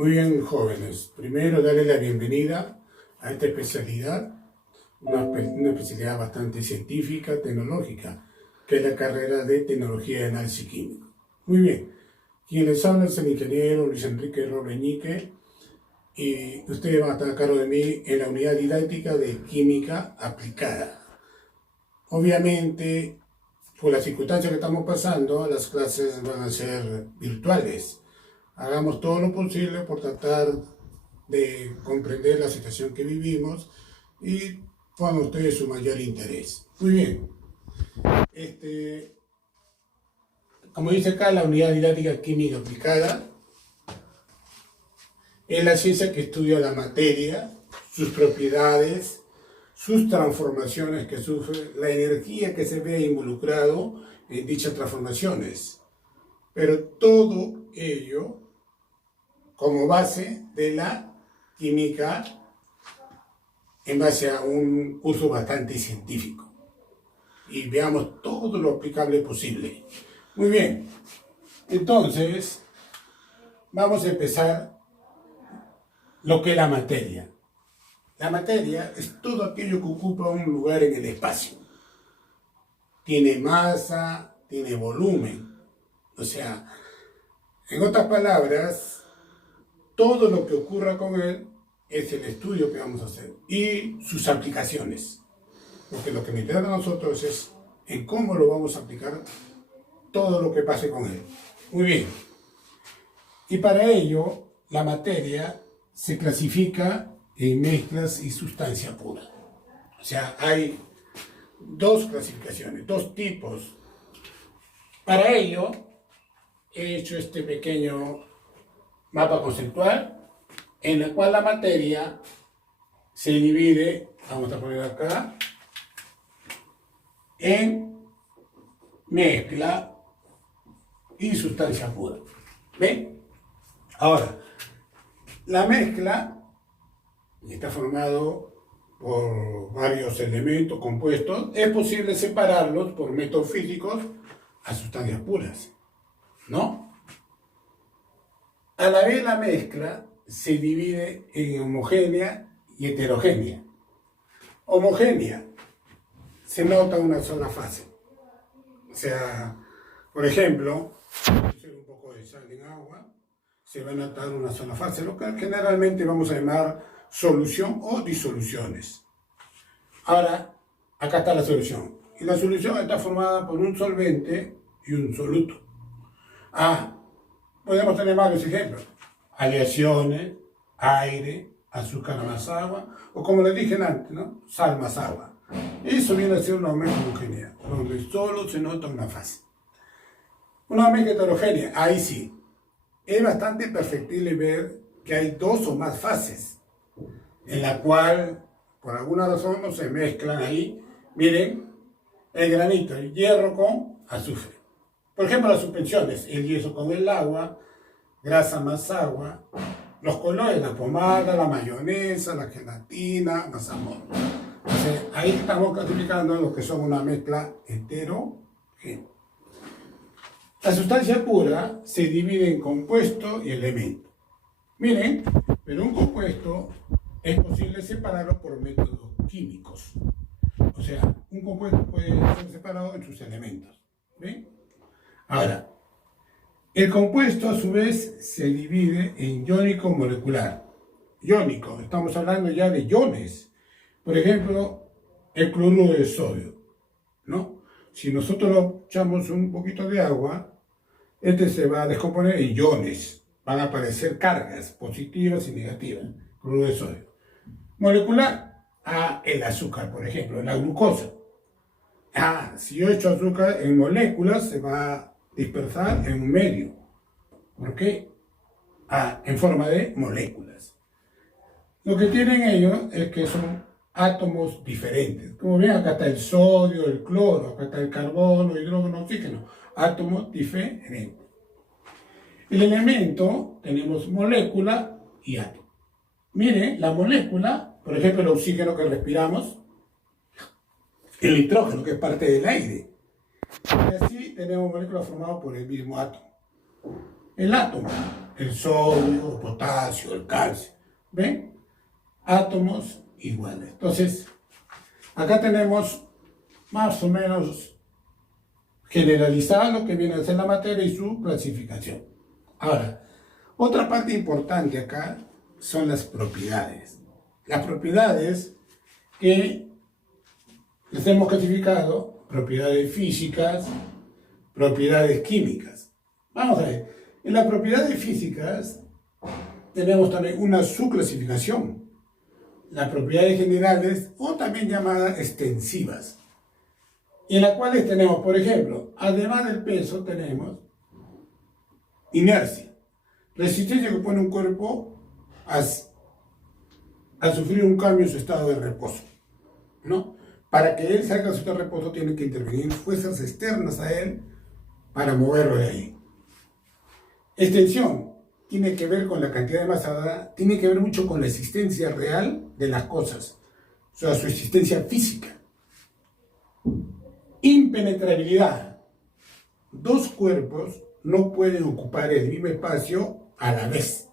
Muy bien, jóvenes. Primero, darle la bienvenida a esta especialidad, una especialidad bastante científica, tecnológica, que es la carrera de Tecnología de Análisis Químico. Muy bien. Quien les habla es el ingeniero Luis Enrique Robleñique y ustedes van a estar a cargo de mí en la unidad didáctica de Química Aplicada. Obviamente, por las circunstancias que estamos pasando, las clases van a ser virtuales. Hagamos todo lo posible por tratar de comprender la situación que vivimos y pongan ustedes su mayor interés. Muy bien. Como dice acá, la unidad didáctica química aplicada es la ciencia que estudia la materia, sus propiedades, sus transformaciones que sufre, la energía que se ve involucrado en dichas transformaciones. Pero todo ello como base de la química en base a un curso bastante científico. Y veamos todo lo aplicable posible. Muy bien, entonces vamos a empezar lo que es la materia. La materia es todo aquello que ocupa un lugar en el espacio. Tiene masa, tiene volumen. O sea, en otras palabras, todo lo que ocurra con él es el estudio que vamos a hacer y sus aplicaciones. Porque lo que me interesa a nosotros es en cómo lo vamos a aplicar todo lo que pase con él. Muy bien. Y para ello, la materia se clasifica en mezclas y sustancia pura. O sea, hay dos clasificaciones, dos tipos. Para ello, he hecho este pequeño mapa conceptual en el cual la materia se divide, vamos a poner acá, en mezcla y sustancia pura. ¿Ven? Ahora, la mezcla está formado por varios elementos compuestos. Es posible separarlos por métodos físicos a sustancias puras, ¿no? A la vez la mezcla se divide en homogénea y heterogénea. Homogénea se nota una sola fase. O sea, por ejemplo, un poco de sal en agua, se va a notar una sola fase, lo que generalmente vamos a llamar solución o disoluciones. Ahora, acá está la solución. Y la solución está formada por un solvente y un soluto. Podemos tener varios ejemplos. Aleaciones, aire, azúcar más agua, o como les dije antes, ¿no? Sal más agua. Eso viene a ser una mezcla homogénea, donde solo se nota una fase. Una mezcla heterogénea, ahí sí. Es bastante perceptible ver que hay dos o más fases, en la cual, por alguna razón, no se mezclan ahí. Miren, el granito, el hierro con azufre. Por ejemplo, las suspensiones, el yeso con el agua, grasa más agua, los colores, la pomada, la mayonesa, la gelatina, más amor. Entonces, ahí estamos clasificando lo que son una mezcla heterogénea. La sustancia pura se divide en compuesto y elemento. Miren, pero un compuesto es posible separarlo por métodos químicos. O sea, un compuesto puede ser separado en sus elementos. ¿Ven? Ahora, el compuesto a su vez se divide en iónico molecular. Iónico, estamos hablando ya de iones. Por ejemplo, el cloruro de sodio, ¿no? Si nosotros lo echamos un poquito de agua, este se va a descomponer en iones. Van a aparecer cargas positivas y negativas. Cloruro de sodio. Molecular, el azúcar, por ejemplo, la glucosa. Si yo echo azúcar en moléculas, se va a dispersar en un medio. ¿Por qué? En forma de moléculas. Lo que tienen ellos es que son átomos diferentes. Como ven, acá está el sodio, el cloro, acá está el carbono, hidrógeno, oxígeno. Átomos diferentes. El elemento, tenemos molécula y átomo. Miren, la molécula, por ejemplo, el oxígeno que respiramos, el nitrógeno, que es parte del aire. Y así tenemos moléculas formadas por el mismo átomo. El átomo el sodio, el potasio, el calcio. ¿Ven? Átomos iguales. Entonces, acá tenemos más o menos generalizado lo que viene a ser la materia y su clasificación. Ahora, otra parte importante acá son las propiedades. Las propiedades que les hemos clasificado, propiedades físicas, propiedades químicas. Vamos a ver, en las propiedades físicas tenemos también una subclasificación, las propiedades generales o también llamadas extensivas, en las cuales tenemos, por ejemplo, además del peso tenemos inercia, resistencia que pone un cuerpo a sufrir un cambio en su estado de reposo, ¿no? Para que él salga de su estado de reposo tienen que intervenir fuerzas externas a él para moverlo de ahí. Extensión tiene que ver con la cantidad de masa dada, tiene que ver mucho con la existencia real de las cosas, o sea, su existencia física. Impenetrabilidad. Dos cuerpos no pueden ocupar el mismo espacio a la vez.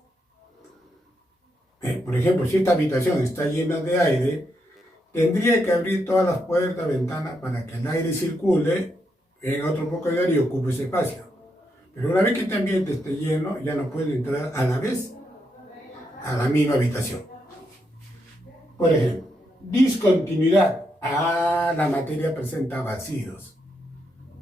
Por ejemplo, si esta habitación está llena de aire, tendría que abrir todas las puertas, ventanas para que el aire circule, venga otro poco de aire y ocupe ese espacio. Pero una vez que este ambiente esté lleno, ya no puede entrar a la vez a la misma habitación. Por ejemplo, discontinuidad. La materia presenta vacíos.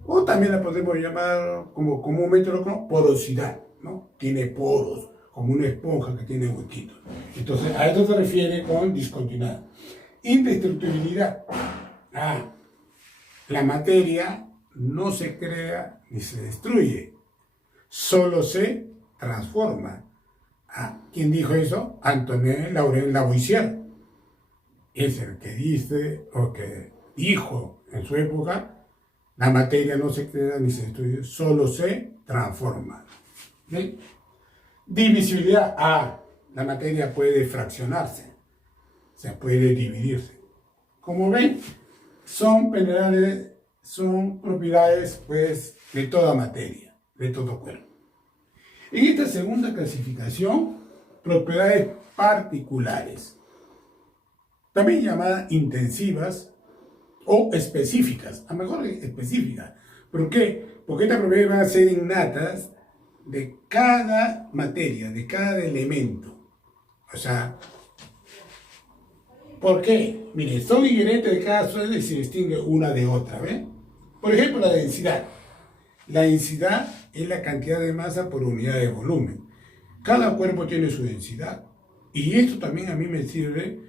O también la podemos llamar, como comúnmente lo conocemos, porosidad, ¿no? Tiene poros, como una esponja que tiene huequitos. Entonces, a esto se refiere con discontinuidad. Indestructibilidad. La materia no se crea ni se destruye, solo se transforma. ¿Quién dijo eso? Antoine Laurent Lavoisier. Es el que dice, o que dijo en su época, la materia no se crea ni se destruye, solo se transforma. ¿Sí? Divisibilidad. La materia puede fraccionarse, se puede dividirse. Como ven, son propiedades pues de toda materia, de todo cuerpo. En esta segunda clasificación, propiedades particulares, también llamadas intensivas o específicas, a lo mejor específicas. ¿Por qué? Porque estas propiedades van a ser innatas de cada materia, de cada elemento. O sea, ¿por qué? Mire, son inherentes de cada suelo y se distingue una de otra, ¿ven? Por ejemplo, la densidad. La densidad es la cantidad de masa por unidad de volumen. Cada cuerpo tiene su densidad. Y esto también a mí me sirve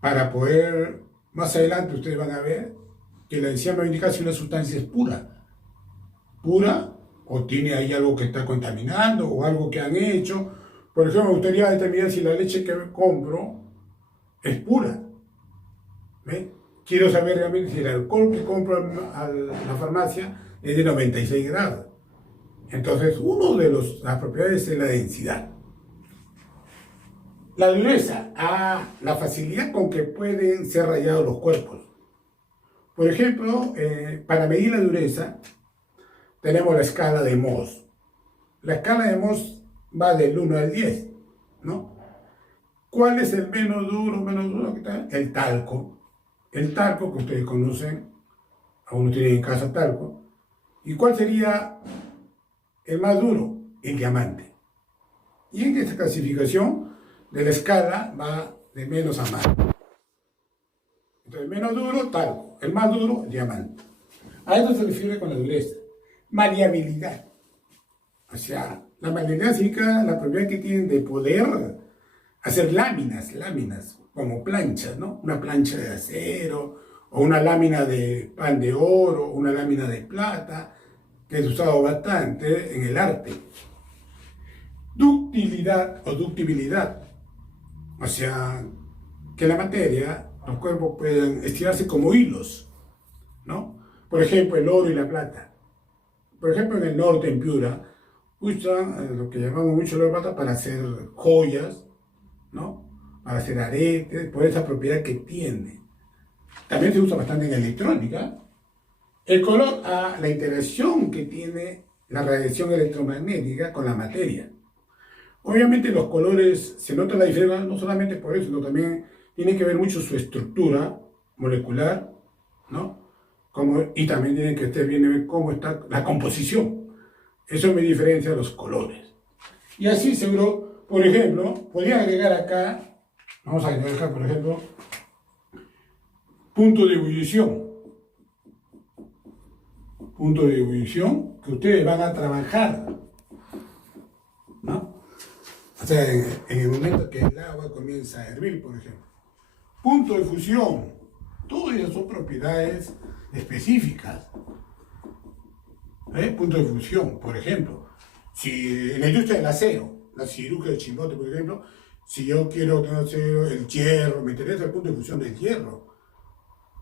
para poder, más adelante ustedes van a ver, que la densidad me va a indicar si una sustancia es pura. Pura, o tiene ahí algo que está contaminando, o algo que han hecho. Por ejemplo, me gustaría determinar si la leche que compro es pura. ¿Ven? Quiero saber realmente si el alcohol que compro a la farmacia es de 96 grados. Entonces, una de las propiedades es la densidad. La dureza. La facilidad con que pueden ser rayados los cuerpos. Por ejemplo, para medir la dureza, tenemos la escala de Mohs. La escala de Mohs va del 1 al 10, ¿no? ¿Cuál es el menos duro que está? El talco. El talco, que ustedes conocen, algunos tienen en casa talco. ¿Y cuál sería el más duro? El diamante. Y en esta clasificación de la escala va de menos a más. Entonces, el menos duro, talco. El más duro, diamante. A esto se refiere con la dureza. Maleabilidad. O sea, la maleabilidad significa la propiedad que tienen de poder hacer láminas, como planchas, ¿no? Una plancha de acero, o una lámina de pan de oro, una lámina de plata, que es usado bastante en el arte. Ductilidad o ductibilidad. O sea, que la materia, los cuerpos pueden estirarse como hilos, ¿no? Por ejemplo, el oro y la plata. Por ejemplo, en el norte, en Piura, usan lo que llamamos mucho la plata para hacer joyas, ¿no? Para hacer aretes, por esa propiedad que tiene. También se usa bastante en electrónica. El color, la interacción que tiene la radiación electromagnética con la materia. Obviamente los colores, se nota la diferencia, no solamente por eso, sino también tiene que ver mucho su estructura molecular, ¿no? Y también tiene que estar bien ver cómo está la composición. Eso me diferencia los colores. Y así seguro, por ejemplo, podría agregar acá, vamos a agregar acá, por ejemplo, punto de ebullición. Punto de ebullición que ustedes van a trabajar, ¿no? O sea, en el momento que el agua comienza a hervir, por ejemplo. Punto de fusión. Todas ellas son propiedades específicas. Punto de fusión, por ejemplo. Si en la industria del acero, la siderurgia de Chimbote, por ejemplo, si yo quiero tener el hierro, me interesa el punto de fusión del hierro.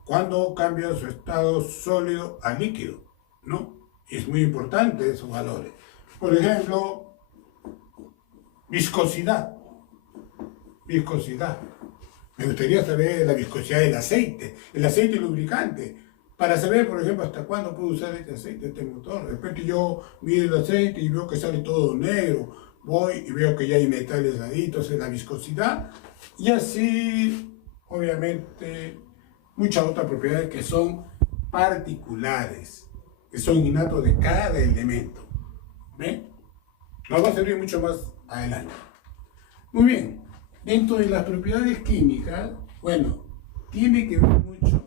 ¿Cuándo cambia su estado sólido a líquido? ¿No? Es muy importante esos valores. Por ejemplo, viscosidad. Viscosidad. Me gustaría saber la viscosidad del aceite, el aceite lubricante, para saber, por ejemplo, hasta cuándo puedo usar este aceite, este motor. De repente yo mido el aceite y veo que sale todo negro, voy y veo que ya hay metales aditos, es la viscosidad, y así, obviamente, muchas otras propiedades que son particulares, que son innatos de cada elemento. ¿Ven? Nos va a servir mucho más adelante. Muy bien, dentro de las propiedades químicas, bueno, tiene que ver mucho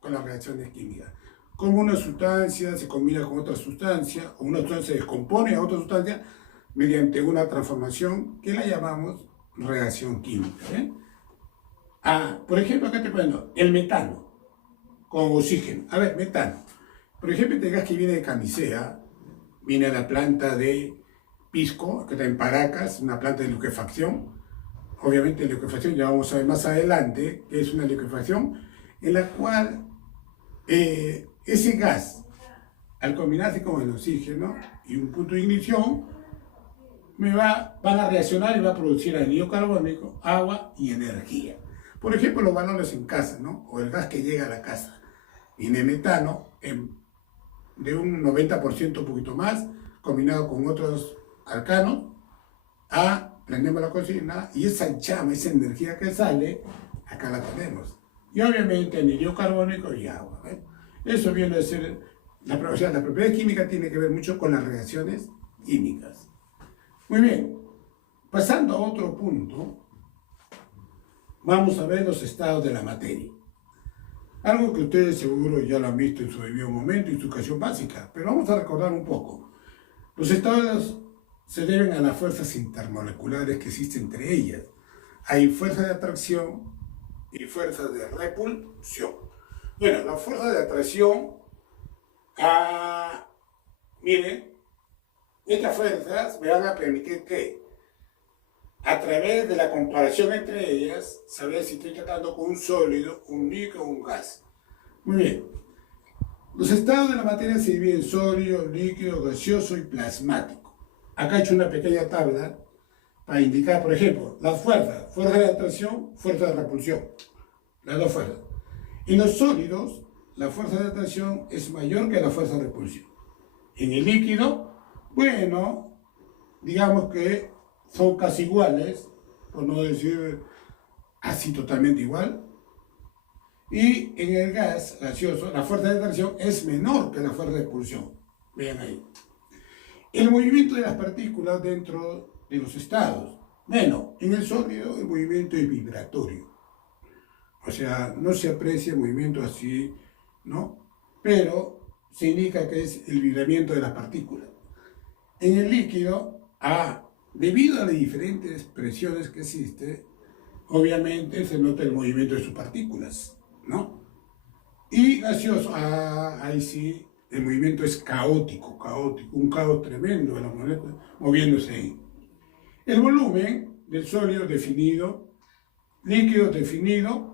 con las reacciones químicas. Como una sustancia se combina con otra sustancia, o una sustancia se descompone a otra sustancia mediante una transformación que la llamamos reacción química. Por ejemplo, acá te pongo el metano con oxígeno. A ver, metano. Por ejemplo, este gas que viene de Camisea, viene a la planta de Pisco, que está en Paracas, una planta de liquefacción. Obviamente, liquefacción ya vamos a ver más adelante, que es una liquefacción en la cual ese gas, al combinarse con el oxígeno y un punto de ignición, van a reaccionar y va a producir anhídrido carbónico, agua y energía. Por ejemplo, los valores en casa, ¿no? O el gas que llega a la casa. Viene metano de un 90%, un poquito más, combinado con otros alcanos, prendemos la cocina y esa llama, esa energía que sale, acá la tenemos. Y obviamente anhídrido carbónico y agua. Eso viene a ser, la propiedad química tiene que ver mucho con las reacciones químicas. Muy bien, pasando a otro punto, vamos a ver los estados de la materia. Algo que ustedes seguro ya lo han visto en su debido momento, en su educación básica, pero vamos a recordar un poco. Los estados se deben a las fuerzas intermoleculares que existen entre ellas. Hay fuerzas de atracción y fuerzas de repulsión. Bueno, las fuerzas de atracción, miren, estas fuerzas me van a permitir que, a través de la comparación entre ellas, saber si estoy tratando con un sólido, un líquido o un gas. Muy bien. Los estados de la materia se dividen en sólido, líquido, gaseoso y plasmático. Acá he hecho una pequeña tabla para indicar, por ejemplo, las fuerzas, fuerza de atracción, fuerza de repulsión, las dos fuerzas. En los sólidos, la fuerza de atracción es mayor que la fuerza de repulsión. En el líquido, bueno, digamos que son casi iguales, por no decir así totalmente igual. Y en el gas gaseoso, la fuerza de atracción es menor que la fuerza de repulsión. Vean ahí. El movimiento de las partículas dentro de los estados. Bueno, en el sólido el movimiento es vibratorio. O sea, no se aprecia el movimiento así, ¿no? Pero se indica que es el vibramiento de las partículas. En el líquido, debido a las diferentes presiones que existen, obviamente se nota el movimiento de sus partículas, ¿no? Y gaseoso, ahí sí, el movimiento es caótico, un caos tremendo de las moléculas moviéndose ahí. El volumen del sólido definido, líquido definido,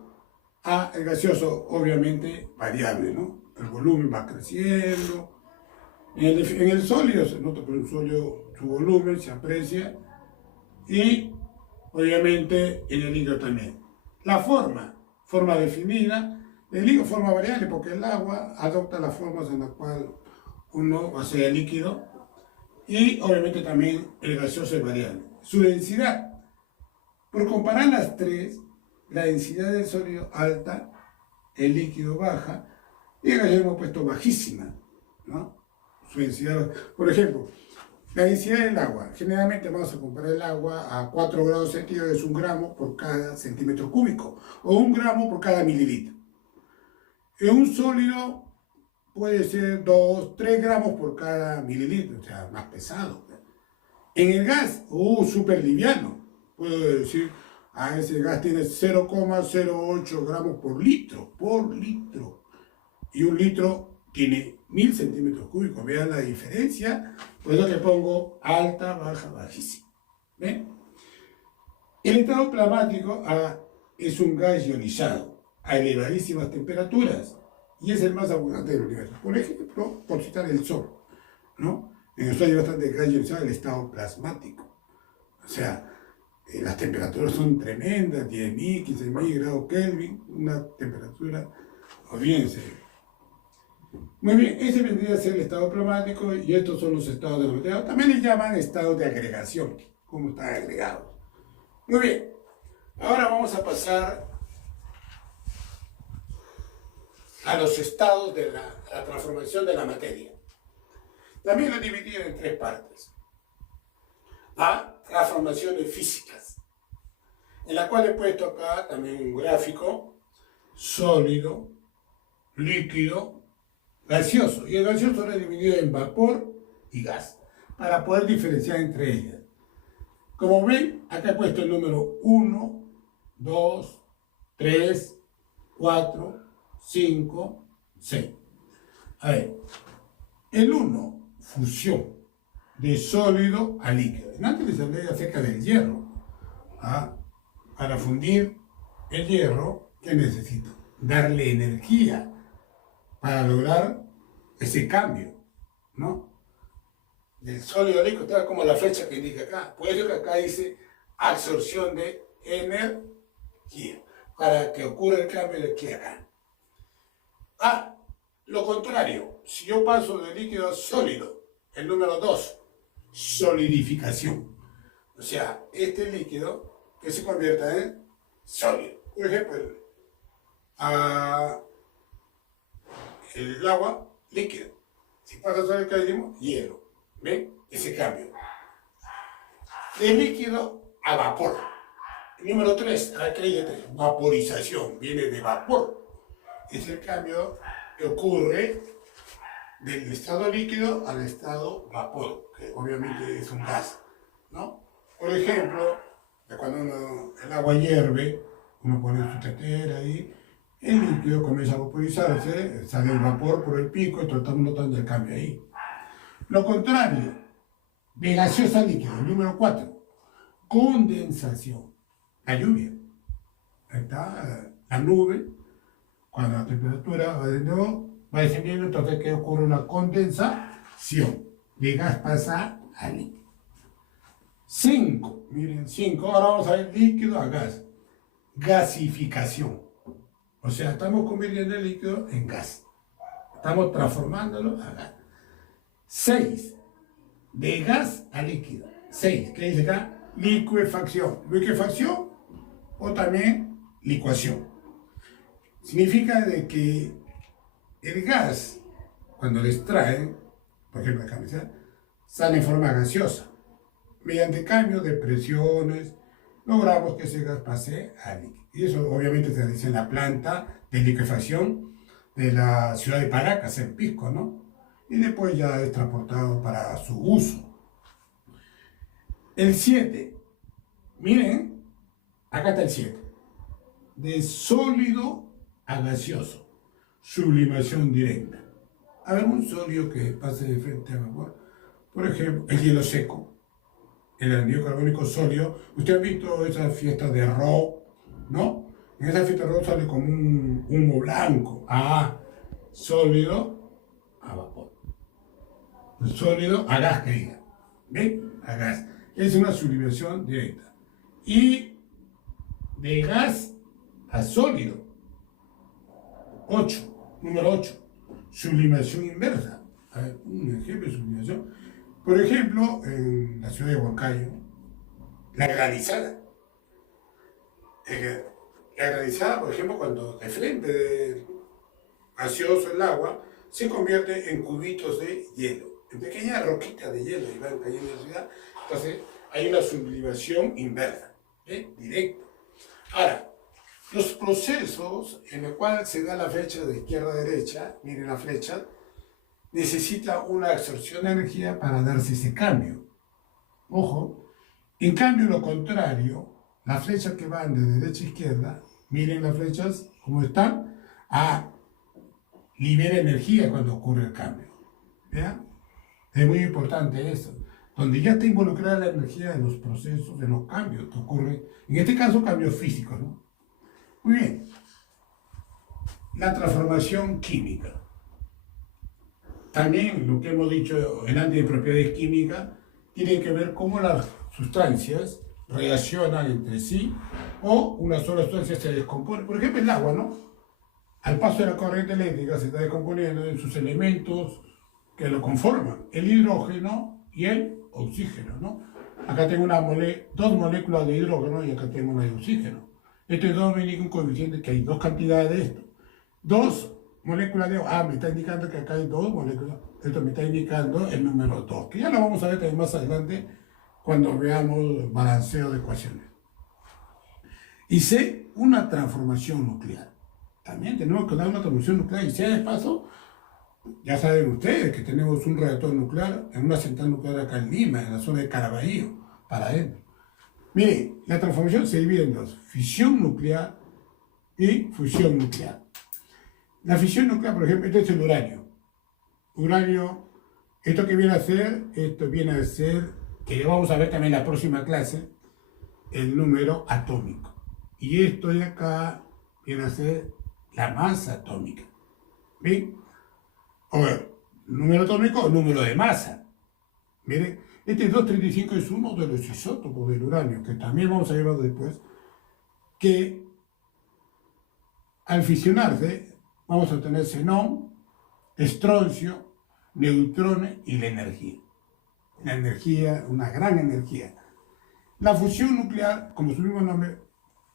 el gaseoso obviamente variable, ¿no? El volumen va creciendo. En el sólido se nota por el sólido su volumen, se aprecia, y obviamente en el líquido también. La forma definida, el líquido forma variable porque el agua adopta las formas en las cuales uno va a ser el líquido, y obviamente también el gaseoso es variable. su densidad. Por comparar las tres, la densidad del sólido alta, el líquido baja, y el gas hemos puesto bajísima, ¿no? Su densidad, por ejemplo, la densidad del agua. Generalmente vamos a comparar el agua a 4 grados centígrados, es 1 gramo por cada centímetro cúbico, o 1 gramo por cada mililitro. En un sólido puede ser 2, 3 gramos por cada mililitro, o sea, más pesado. En el gas, súper liviano. Puedo decir, ese gas tiene 0,08 gramos por litro, Y un litro tiene 1000 centímetros cúbicos. Vean la diferencia. Por eso le pongo alta, baja, bajísima. ¿Ven? El estado plasmático es un gas ionizado a elevadísimas temperaturas y es el más abundante del universo. Por ejemplo, por citar el Sol, ¿no? En el Sol hay bastante gas ionizado, el estado plasmático. O sea, las temperaturas son tremendas, 10.000, 15.000 grados Kelvin, una temperatura, olvídense. Muy bien, ese vendría a ser el estado plasmático y estos son los estados de la materia. También les llaman estados de agregación, como están agregados. Muy bien, ahora vamos a pasar a los estados de la transformación de la materia. También lo he dividido en 3 partes. Transformaciones físicas, en la cual he puesto acá también un gráfico: sólido, líquido, gaseoso. Y el gaseoso lo he dividido en vapor y gas, para poder diferenciar entre ellas. Como ven, acá he puesto el número 1, 2, 3, 4, 5, 6. A ver, el 1, fusión de sólido a líquido. Antes les hablé acerca del hierro. Para fundir el hierro, ¿qué necesito? Darle energía para lograr ese cambio, ¿no? Del sólido al líquido, está como la flecha que indica acá. Por eso que acá dice absorción de energía, para que ocurra el cambio de aquí a acá. Lo contrario, si yo paso de líquido a sólido, el número 2, solidificación. O sea, este líquido que se convierta en sólido. Por ejemplo, el agua líquida. Si pasa sobre el que decimos hielo. ¿Ven? Ese cambio. De líquido a vapor. El número 3, ¿qué dice 3? Vaporización. Viene de vapor. Es el cambio que ocurre del estado líquido al estado vapor, que obviamente es un gas, ¿no? Por ejemplo, cuando el agua hierve, uno pone su tetera ahí, el líquido comienza a vaporizarse, sale el vapor por el pico y estamos notando el cambio ahí. Lo contrario, de gaseosa a líquido, el número 4, condensación, la lluvia. Ahí está la nube, cuando la temperatura va descendiendo, entonces que ocurre una condensación. De gas pasa a líquido. 5, miren, 5. Ahora vamos a ver líquido a gas. Gasificación. O sea, estamos convirtiendo el líquido en gas. Estamos transformándolo a gas. 6. De gas a líquido. 6. ¿Qué dice acá? Licuefacción. Licuefacción o también licuación. Significa de que el gas, cuando lo extraen, por ejemplo acá, sale en forma gaseosa. Mediante cambio de presiones, logramos que ese gas pase a líquido. Y eso obviamente se dice en la planta de liquefacción de la ciudad de Paracas, en Pisco, ¿no? Y después ya es transportado para su uso. El 7, miren, acá está el 7. De sólido a gaseoso, sublimación directa. A ver, un sólido que pase de frente a vapor, por ejemplo, el hielo seco, el anhídrido carbónico sólido. Usted ha visto esas fiestas de rock, ¿no? En esa fiesta de rock sale como un humo blanco. Sólido a vapor. Sólido a gas, que diga. ¿Ven? A gas. Es una sublimación directa. Y de gas a sólido. 8, número 8, sublimación inversa. A ver, un ejemplo de sublimación. Por ejemplo, en la ciudad de Huancayo, La granizada. La granizada, por ejemplo, cuando de frente del gaseoso el agua, se convierte en cubitos de hielo, en pequeñas roquitas de hielo y van cayendo en la ciudad. Entonces, hay una sublimación inversa, directa. Ahora, los procesos en los cuales se da la flecha de izquierda a derecha, miren la flecha, necesita una absorción de energía para darse ese cambio. Ojo, en cambio lo contrario, las flechas que van de derecha a izquierda, miren las flechas como están, libera energía cuando ocurre el cambio. ¿Ya? Es muy importante eso. Donde ya está involucrada la energía de los procesos, de los cambios que ocurren, en este caso cambios físicos, ¿no? Muy bien. La transformación química. También lo que hemos dicho antes de propiedades químicas tiene que ver cómo las sustancias reaccionan entre sí o una sola sustancia se descompone. Por ejemplo, el agua, ¿no? Al paso de la corriente eléctrica se está descomponiendo en sus elementos que lo conforman, el hidrógeno y el oxígeno, ¿no? Acá tengo dos moléculas de hidrógeno y acá tengo una de oxígeno. Estos dos me indican un coeficiente que hay dos cantidades de esto. Dos moléculas de agua. Me está indicando que acá hay dos moléculas. Esto me está indicando el número 2, que ya lo vamos a ver también más adelante cuando veamos balanceo de ecuaciones. Y C, una transformación nuclear. También tenemos que dar una transformación nuclear. Y sea de paso, ya saben ustedes que tenemos un reactor nuclear en una central nuclear acá en Lima, en la zona de Caraballo, para adentro. Mire, la transformación se divide en dos: fisión nuclear y fusión nuclear. La fisión nuclear, por ejemplo, este es el uranio. Uranio, esto viene a ser, que vamos a ver también en la próxima clase, el número atómico. Y esto de acá viene a ser la masa atómica. ¿Bien? O número atómico o número de masa. Miren, este 235 es uno de los isótopos del uranio, que también vamos a llevar después, que al fisionarse vamos a tener xenón, estroncio, neutrones y la energía. La energía, una gran energía. La fusión nuclear, como su mismo nombre,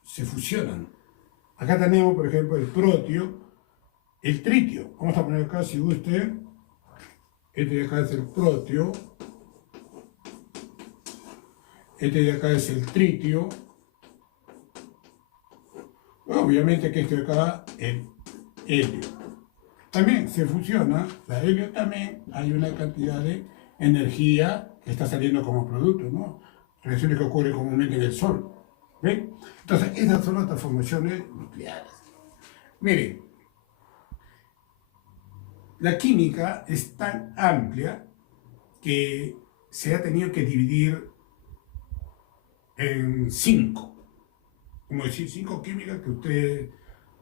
se fusionan. Acá tenemos, por ejemplo, el protio, el tritio. Vamos a poner acá, si guste, este de acá es el protio, este de acá es el tritio, obviamente que este de acá, el helio. También se fusiona, la helio también, hay una cantidad de energía que está saliendo como producto, ¿no? Reacciones que ocurren comúnmente en el Sol. ¿Ven? Entonces, esas son las transformaciones nucleares. Miren, la química es tan amplia que se ha tenido que dividir en 5. Como decir, 5 químicas que ustedes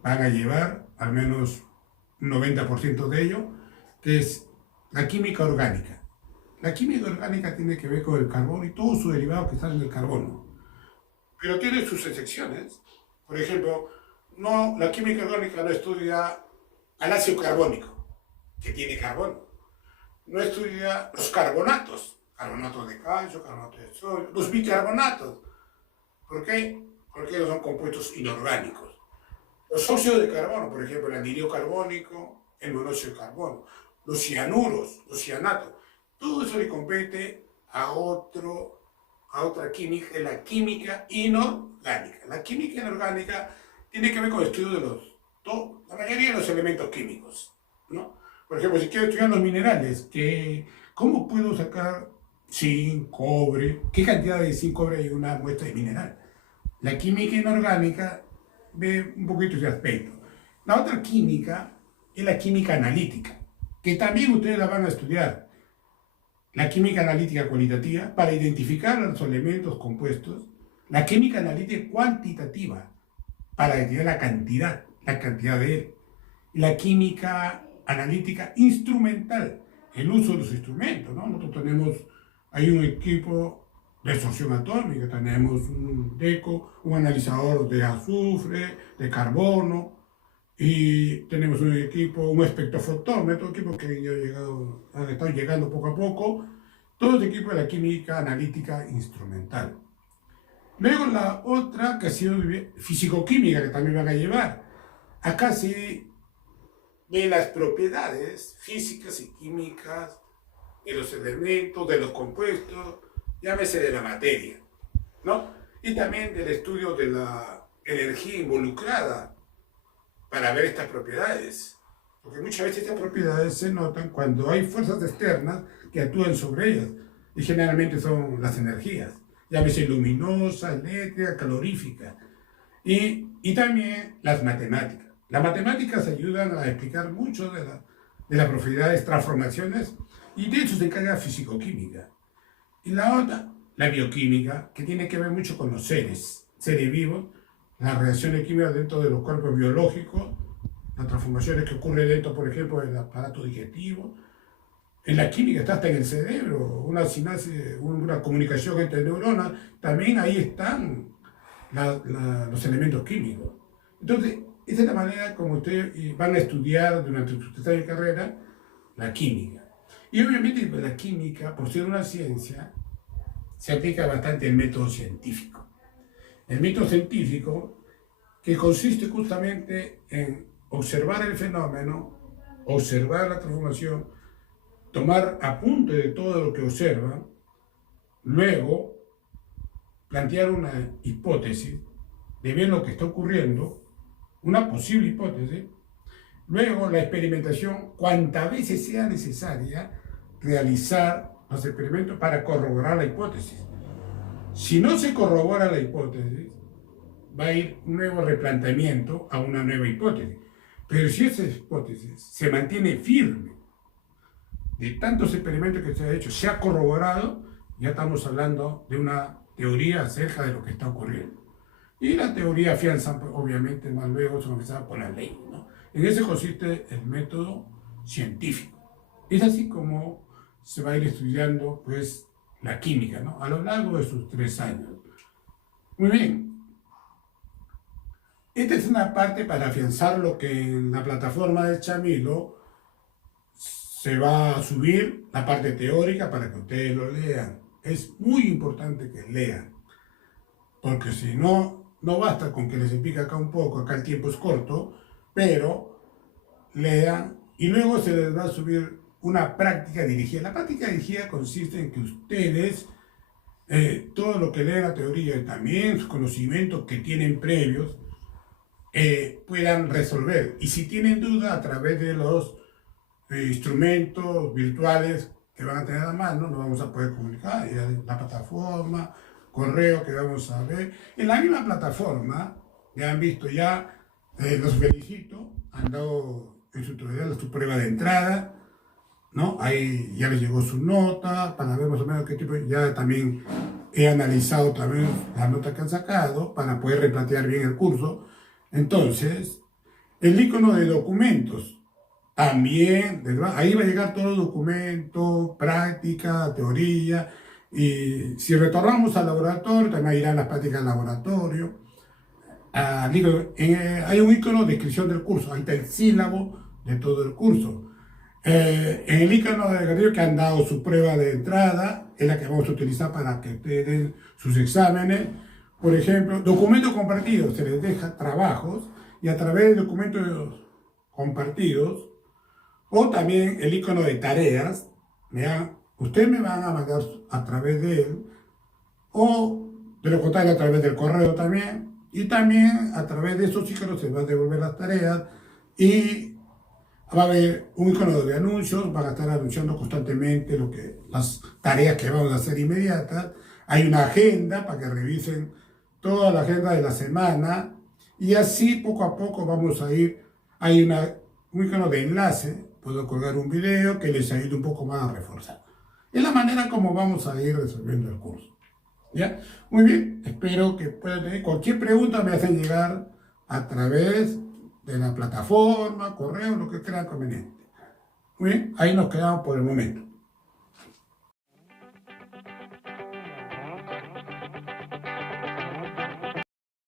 van a llevar, al menos un 90% de ello, que es la química orgánica. La química orgánica tiene que ver con el carbono y todos sus derivados que salen del carbono. Pero tiene sus excepciones. Por ejemplo, la química orgánica no estudia al ácido carbónico, que tiene carbono. No estudia los carbonatos de calcio, carbonatos de sodio, los bicarbonatos. ¿Por qué? Porque ellos son compuestos inorgánicos. Los óxidos de carbono, por ejemplo, el anhídrido carbónico, el monóxido de carbono, los cianuros, los cianatos, todo eso le compete a otra química, la química inorgánica. La química inorgánica tiene que ver con el estudio de la mayoría de los elementos químicos, ¿no? Por ejemplo, si quiero estudiar los minerales, ¿cómo puedo sacar zinc, cobre? ¿Qué cantidad de zinc, cobre hay en una muestra de mineral? La química inorgánica ve un poquito ese aspecto. La otra química es la química analítica, que también ustedes la van a estudiar. La química analítica cualitativa, para identificar los elementos compuestos. La química analítica cuantitativa, para identificar la cantidad de él. La química analítica instrumental, el uso de los instrumentos, ¿no? Nosotros hay un equipo de absorción atómica, tenemos un DECO, un analizador de azufre, de carbono, y tenemos un espectrofotómetro, equipos que han estado llegando poco a poco, todo este equipo de la química analítica instrumental. Luego la otra que ha sido físico-química, que también van a llevar. Acá sí ve las propiedades físicas y químicas de los elementos, de los compuestos, llámese de la materia, ¿no? Y también del estudio de la energía involucrada para ver estas propiedades. Porque muchas veces estas propiedades se notan cuando hay fuerzas externas que actúan sobre ellas. Y generalmente son las energías, llámese luminosa, eléctrica, calorífica. Y también las matemáticas. Las matemáticas ayudan a explicar mucho de las propiedades, transformaciones, y de eso se encarga físico-química. Y la otra, la bioquímica, que tiene que ver mucho con los seres vivos, las reacciones químicas dentro de los cuerpos biológicos, las transformaciones que ocurren dentro, por ejemplo, del aparato digestivo. En la química está hasta en el cerebro, una sinapsis, una comunicación entre neuronas, también ahí están los elementos químicos. Entonces, esa es la manera como ustedes van a estudiar durante su carrera la química. Y obviamente la química, por ser una ciencia, se aplica bastante el método científico. El método científico que consiste justamente en observar el fenómeno, observar la transformación, tomar apunte de todo lo que observa, luego plantear una hipótesis de ver lo que está ocurriendo, una posible hipótesis, luego la experimentación, cuantas veces sea necesaria, realizar los experimentos para corroborar la hipótesis. Si no se corrobora la hipótesis, va a ir un nuevo replanteamiento a una nueva hipótesis. Pero si esa hipótesis se mantiene firme, de tantos experimentos que se ha hecho, se ha corroborado, ya estamos hablando de una teoría acerca de lo que está ocurriendo. Y la teoría afianza, obviamente, más luego se comenzaba por la ley, ¿no? En eso consiste el método científico. Es así como se va a ir estudiando, pues, la química, ¿no? A lo largo de sus 3 años. Muy bien. Esta es una parte para afianzar lo que en la plataforma de Chamilo se va a subir, la parte teórica, para que ustedes lo lean. Es muy importante que lean, porque si no, no basta con que les explique acá un poco, acá el tiempo es corto, pero lean y luego se les va a subir una práctica dirigida. La práctica dirigida consiste en que ustedes, todo lo que leen la teoría y también sus conocimientos que tienen previos, puedan resolver. Y si tienen duda, a través de los instrumentos virtuales que van a tener a mano, nos vamos a poder comunicar. La plataforma, correo que vamos a ver. En la misma plataforma, ya han visto ya, los felicito, han dado en su tutorial su prueba de entrada, ¿no? Ahí ya les llegó su nota, para ver más o menos qué tipo, ya también he analizado también las notas que han sacado, para poder replantear bien el curso. Entonces, el icono de documentos, también, ¿verdad? Ahí va a llegar todo el documento, práctica, teoría, y si retornamos al laboratorio, también irán las prácticas del laboratorio. Hay un icono de descripción del curso, ahí está el sílabo de todo el curso. En el icono de Gabriel, que han dado su prueba de entrada, es la que vamos a utilizar para que ustedes den sus exámenes. Por ejemplo, documentos compartidos, se les deja trabajos y a través de documentos compartidos, o también el icono de tareas, ustedes me van a mandar a través de él, o de lo contrario a través del correo también, y también a través de esos iconos se van a devolver las tareas y va a haber un icono de anuncios, van a estar anunciando constantemente las tareas que vamos a hacer inmediatas. Hay una agenda para que revisen toda la agenda de la semana y así poco a poco vamos a ir. Hay un icono de enlace, puedo colgar un video que les ayude un poco más a reforzar. Es la manera como vamos a ir resolviendo el curso. ¿Ya? Muy bien, espero que puedan tener cualquier pregunta, me hacen llegar a través de la plataforma, correo, lo que crean conveniente. Muy bien, ahí nos quedamos por el momento.